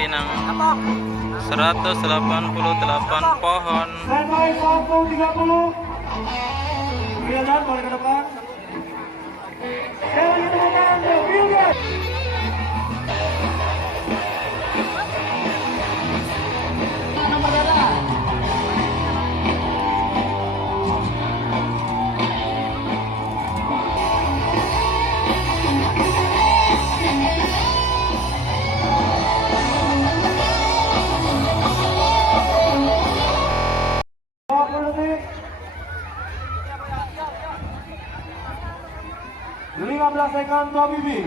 pinang 188 pohon. Standby 130. Wildan boleh ke depan. Saya lagi temukan Wildan. Nomor berapa? Lima belas second Tua Bibi.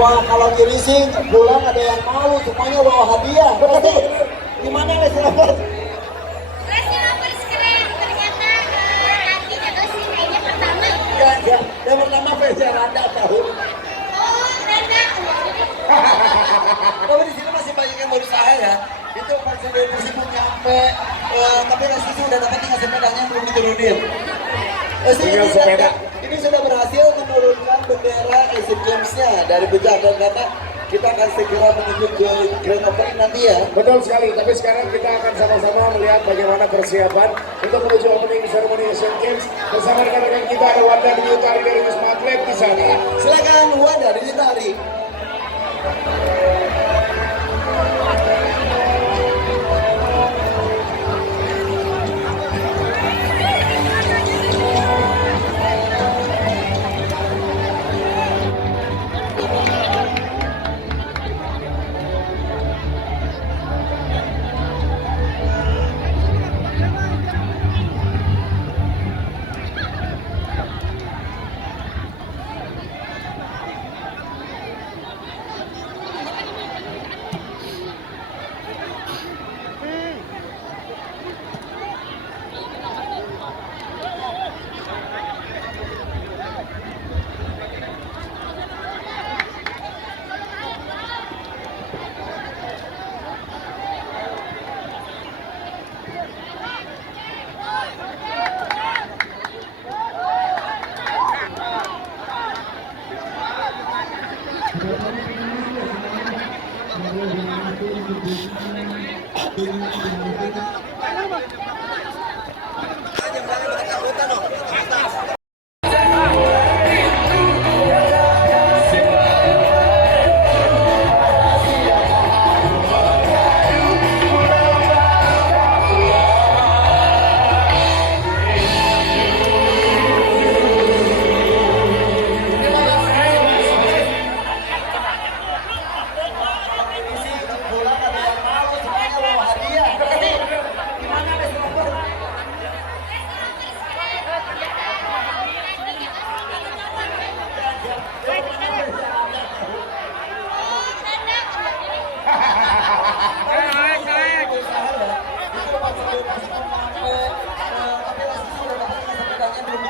Wah, kalau kiri sih pulang ada yang malu, semuanya bawa hadiah. Berarti gimana Les Lovers? Les Lovers keren, ternyata artinya sih kayaknya pertama. Ya, yang pertama versi Randa tahu. Oh, Randa. Tapi di sini masih banyak yang baru usaha ya. Itu versi belum nyampe, tapi Resi udah dapat tinggal sepedanya belum diturunin. Ini sudah berhasil menurunkan bendera Asian Games-nya dari Pejaten karena kita akan segera menuju ke Grand Opening nanti ya. Betul sekali, tapi sekarang kita akan sama-sama melihat bagaimana persiapan untuk menuju opening ceremony Asian Games bersama rekan-rekan kita. Ada Wanda Dewi Utari dari Wisma Atlet di sana. Silakan Wanda Dewi Utari.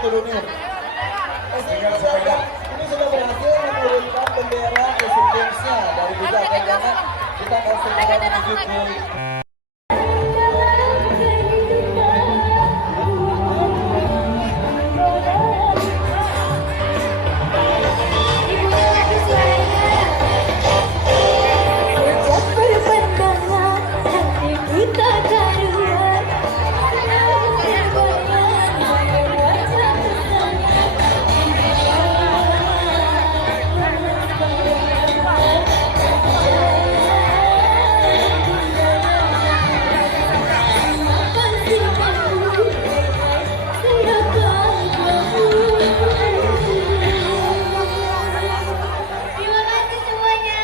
turunnya. Ini sudah berhasil menurunkan bendera Asian Games-nya dari Pejaten karena kita akan segera menuju ke Terima kasih semuanya.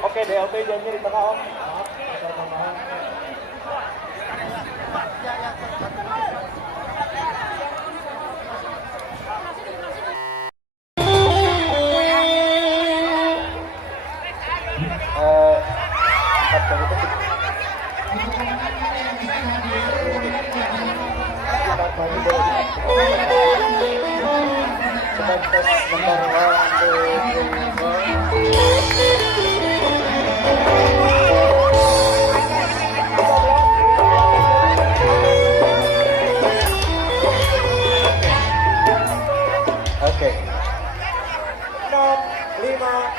Oke, DLP janji di tengah, Om. Oke. 6, 5,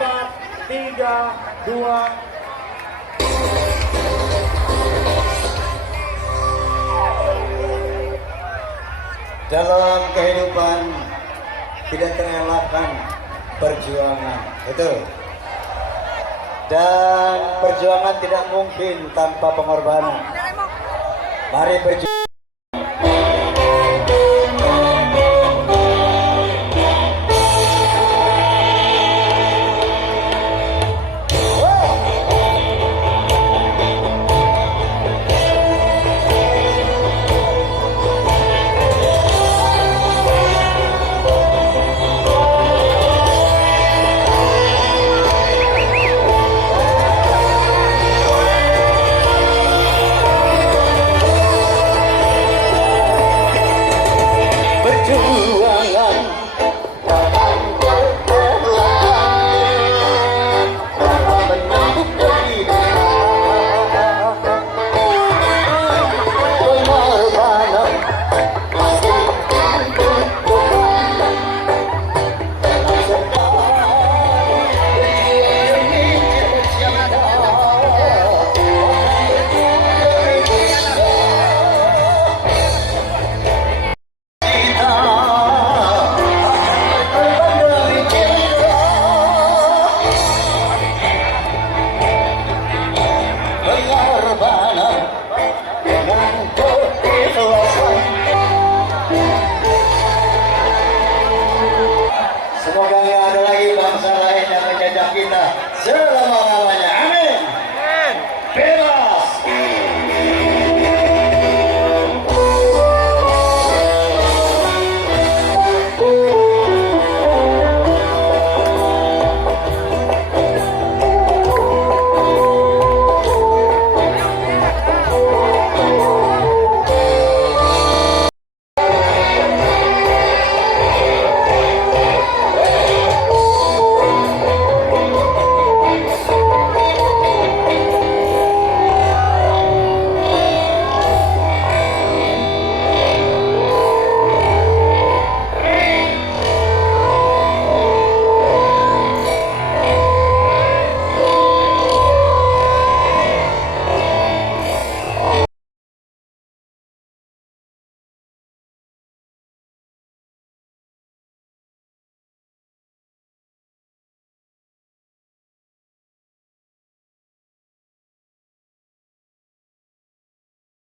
4, 3, 2. Dalam kehidupan tidak terelakkan perjuangan, betul. Dan perjuangan tidak mungkin tanpa pengorbanan. Mari berjuang.